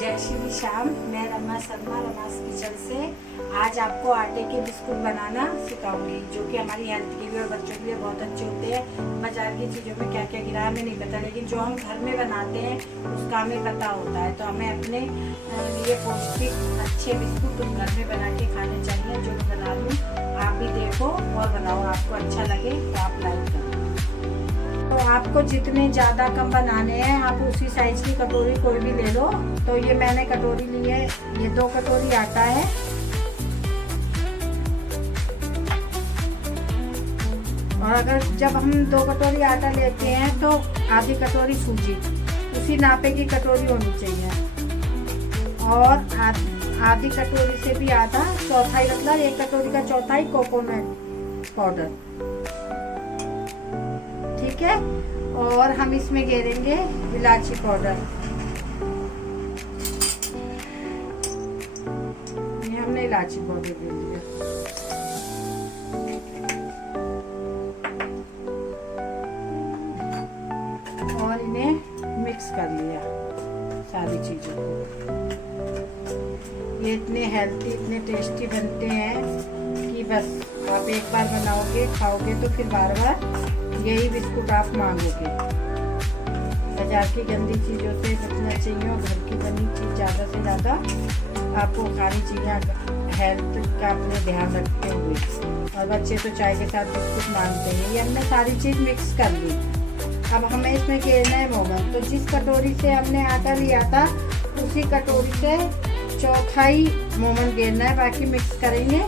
जय श्री श्याम। मैं रमा शर्मा रमास किचन से आज आपको आटे के बिस्कुट बनाना सिखाऊंगी, जो कि हमारी हेल्थ के लिए और बच्चों के लिए बहुत अच्छे होते हैं। बाजार की चीज़ों में क्या क्या गिरा हमें नहीं पता, लेकिन जो हम घर में बनाते हैं उसका हमें पता होता है। तो हमें अपने लिए पौष्टिक अच्छे बिस्कुट घर में बना के खाने चाहिए। जो मैं बना लूँ, आप भी देखो और बनाओ। आपको अच्छा लगे तो आप लाइक करो। तो आपको जितने ज़्यादा कम बनाने हैं, आप उसी साइज की कटोरी कोई भी ले लो। तो ये मैंने कटोरी ली है, ये 2 कटोरी आटा है। और अगर जब हम 2 कटोरी आटा लेते हैं तो आधी कटोरी सूजी, उसी नापे की कटोरी होनी चाहिए। और आधी कटोरी से भी आधा, चौथाई, मतलब 1 कटोरी का चौथाई कोकोनट पाउडर, ठीक है। और हम इसमें घेरेंगे इलायची पाउडर। ये हमने इलायची पाउडर ले लिया। और इन्हें मिक्स कर लिया सारी चीज़ों को। ये इतने हेल्थी, इतने टेस्टी बनते हैं कि बस आप एक बार बनाओगे, खाओगे तो फिर बार बार यही बिस्कुट आप मांगोगे। बाजार की गंदी चीज़ों से बचना चाहिए और घर की बनी चीज़ ज़्यादा से ज़्यादा आपको खानी चाहिए, हेल्थ का अपने ध्यान रखते हुए। और बच्चे तो चाय के साथ बिस्कुट मांगते हैं। ये हमने सारी चीज़ मिक्स कर ली। अब हमें इसमें घेरना है मोमन। तो जिस कटोरी से हमने आटा लिया था उसी कटोरी से चौथाई मोमन घेरना है। बाकी मिक्स करेंगे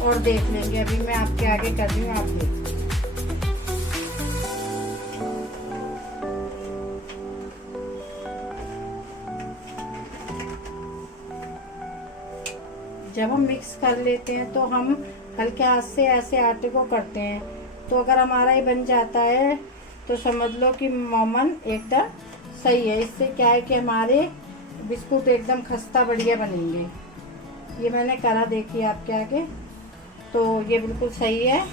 और देख लेंगे। अभी मैं आपके आगे कर रही हूँ, आप देख। जब हम मिक्स कर लेते हैं तो हम हल्के हाथ से ऐसे आटे को करते हैं। तो अगर हमारा ये बन जाता है तो समझ लो कि मोमन एकदम सही है। इससे क्या है कि हमारे बिस्कुट एकदम खस्ता बढ़िया बनेंगे। ये मैंने करा, देखिए आपके आगे। तो ये बिल्कुल सही है।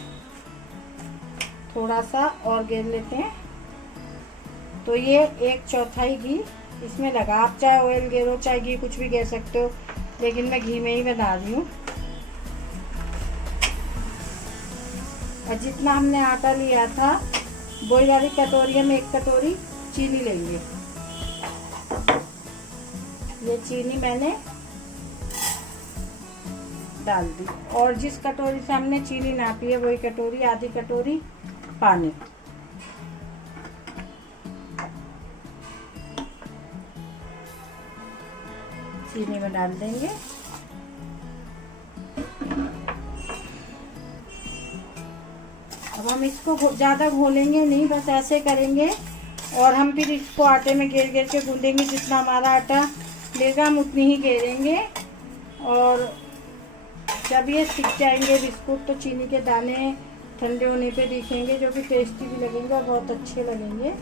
थोड़ा सा और घेर लेते हैं। तो ये 1/4 घी इसमें लगा। आप चाहे ऑयल घेरो, चाहे घी, कुछ भी घेर सकते हो, लेकिन मैं घी में ही बना रही हूँ। और जितना हमने आटा लिया था वही वाली कटोरी में 1 कटोरी चीनी लेंगे। ये चीनी मैंने डाल दी। और जिस कटोरी से हमने चीनी नापी है वही कटोरी, आधी कटोरी पानी। चीनी में डाल देंगे। अब हम इसको ज़्यादा घोलेंगे नहीं, बस ऐसे करेंगे। और हम फिर इसको आटे में घेर घेर के गूंदेंगे। जितना हमारा आटा लेगा हम उतनी ही घेरेंगे। और जब ये सीख जाएंगे बिस्कुट तो चीनी के दाने ठंडे होने पे दिखेंगे, जो कि टेस्टी भी लगेंगे और बहुत अच्छे लगेंगे।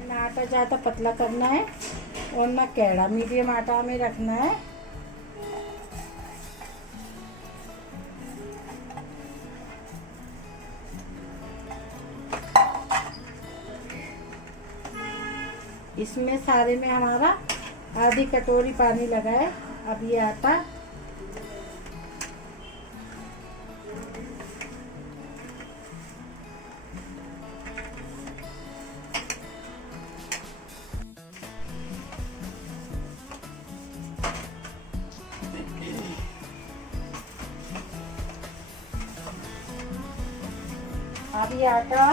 ना आटा ज़्यादा पतला करना है और ना कैड़ा, मीडियम आटा हमें रखना है। इसमें सारे में हमारा आधी कटोरी पानी लगा है। अब ये आटा अब ये आटा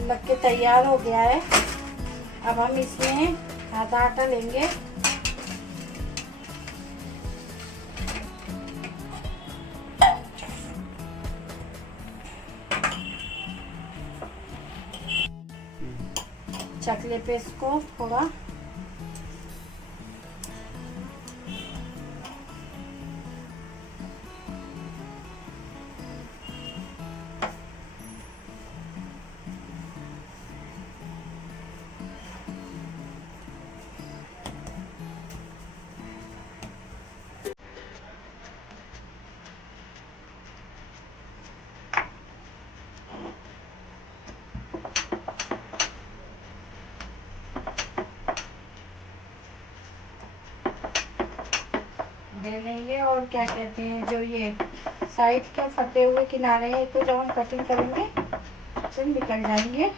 लग के तैयार हो गया है। अब हम इसमें आधा आटा लेंगे। चकले पे इसको थोड़ा दे लेंगे। और क्या कहते हैं, जो ये साइड के फटे हुए किनारे हैं तो जब हम कटिंग करेंगे तो निकल जाएंगे।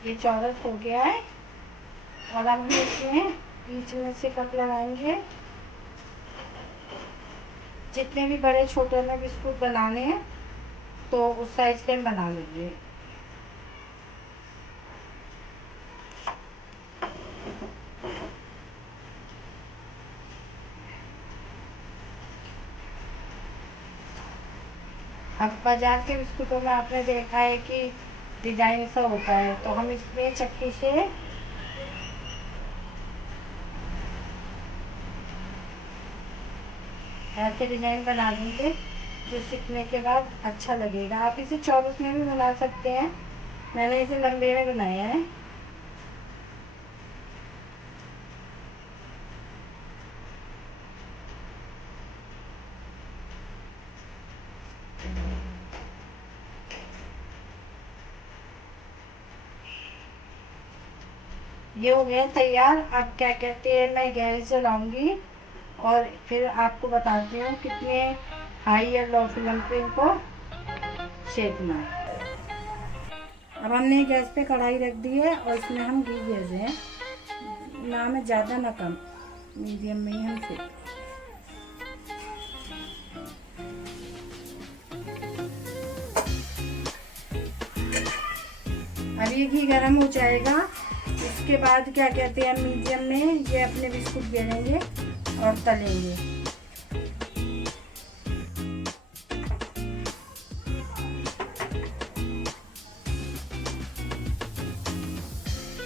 ये चौरस हो गया है और अब हम इसमें बीच में से कट लगाएंगे। जितने भी बड़े छोटे में बिस्कुट बनाने हैं तो उस साइज के बना लीजिए। अब बाजार के बिस्कुटों में आपने देखा है कि डिजाइन सा होता है, तो हम इसमें चक्की से ऐसे डिजाइन बना देंगे जो सीखने के बाद अच्छा लगेगा। आप इसे चौरस में भी बना सकते हैं, मैंने इसे लंबे में बनाया है। ये हो गया तैयार। अब क्या कहते हैं, मैं गैस जलाऊंगी और फिर आपको बताती हूँ कितने हाई या लो फ्लेम पे इनको सेकना है। अब हमने गैस पे कढ़ाई रख दी है और इसमें हम घी भेज रहे हैं, ना में ज़्यादा ना कम, मीडियम में ही हम सेक। अब ये घी गर्म हो जाएगा, इसके बाद क्या कहते हैं, मीडियम में ये अपने बिस्कुट बेलेंगे और तलेंगे।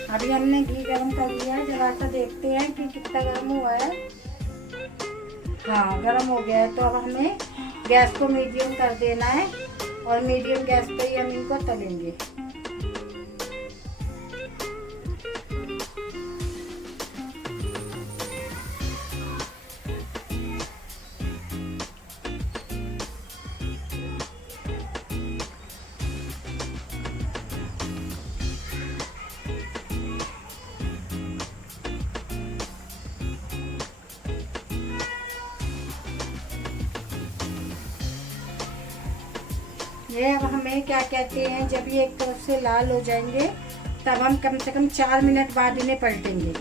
अभी हमने घी गर्म कर लिया है, जरा सा देखते हैं कि कितना गर्म हुआ है। हाँ, गर्म हो गया है। तो अब हमें गैस को मीडियम कर देना है और मीडियम गैस पे ही हम इनको तलेंगे। ये अब हमें क्या कहते हैं, जब ये एक तरफ से लाल हो जाएंगे तब हम कम से कम 4 मिनट बाद इन्हें पलटेंगे।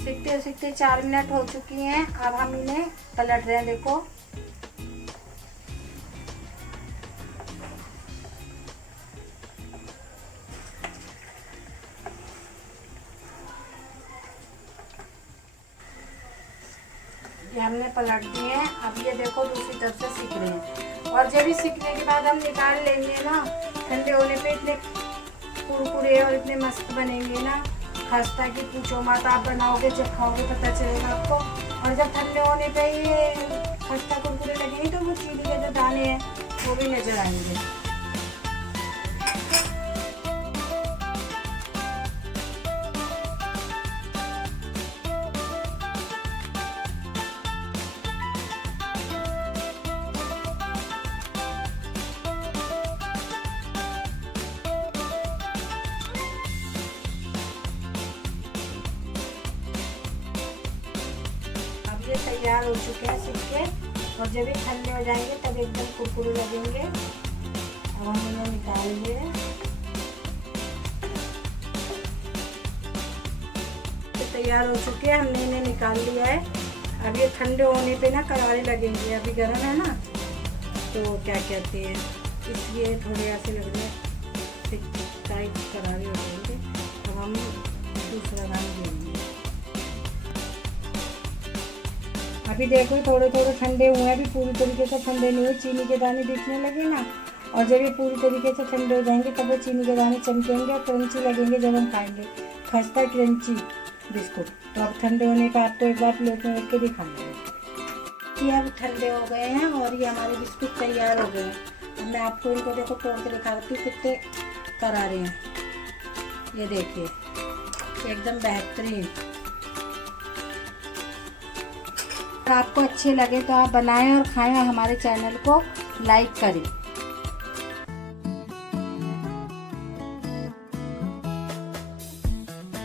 सीखते सीखते 4 मिनट हो चुकी हैं। अब हम इन्हें पलट रहे हैं, देखो। ये हमने पलट दिए हैं। अब ये देखो दूसरी तरफ से सीख रहे हैं। और जब भी सीखने के बाद हम निकाल लेंगे ना, ठंडे होने पे इतने कुरकुरे और इतने मस्त बनेंगे ना, खस्ता की पूछो मत। आप बनाओगे, जब खाओगे पता चलेगा आपको। और जब ठंडे होने पे ये खस्ता कुरकुरे लगेंगे तो वो चीनी के जो दाने हैं वो भी नजर आएंगे। ये तैयार हो चुके हैं सिक्के, और जब ये ठंडे हो जाएंगे तब एकदम कुरकुरे लगेंगे। अब हम इन्हें निकाल लिए। तो तैयार हो चुके हैं, हमने इन्हें निकाल लिया है। अब ये ठंडे होने पे ना करारे लगेंगे, अभी गर्म है ना तो क्या कहते हैं, इसलिए थोड़े ऐसे लग रहे हैं टाइट करारे हो जाएंगे। अब हम दूसरा रंग देंगे। अभी देखो थोड़े थोड़े ठंडे हुए हैं, अभी पूरी तरीके से ठंडे नहीं हुए, चीनी के दाने दिखने लगे ना, और जब ये पूरी तरीके से ठंडे हो जाएंगे तब वो चीनी के दाने चमकेंगे और क्रंची लगेंगे जब हम खाएंगे, खस्ता क्रंची बिस्कुट। तो अब ठंडे होने का आपको एक बार प्लेट में रख के दिखाना है। ये अब ठंडे हो गए हैं और ये हमारे बिस्कुट तैयार हो गए हैं। अब मैं आपको इनको देखो तोड़ के दिखाती हूँ कितने करारे हैं। ये देखिए एकदम बेहतरीन। अगर आपको अच्छे लगे तो आप बनाएं और खाएं और हमारे चैनल को लाइक करें।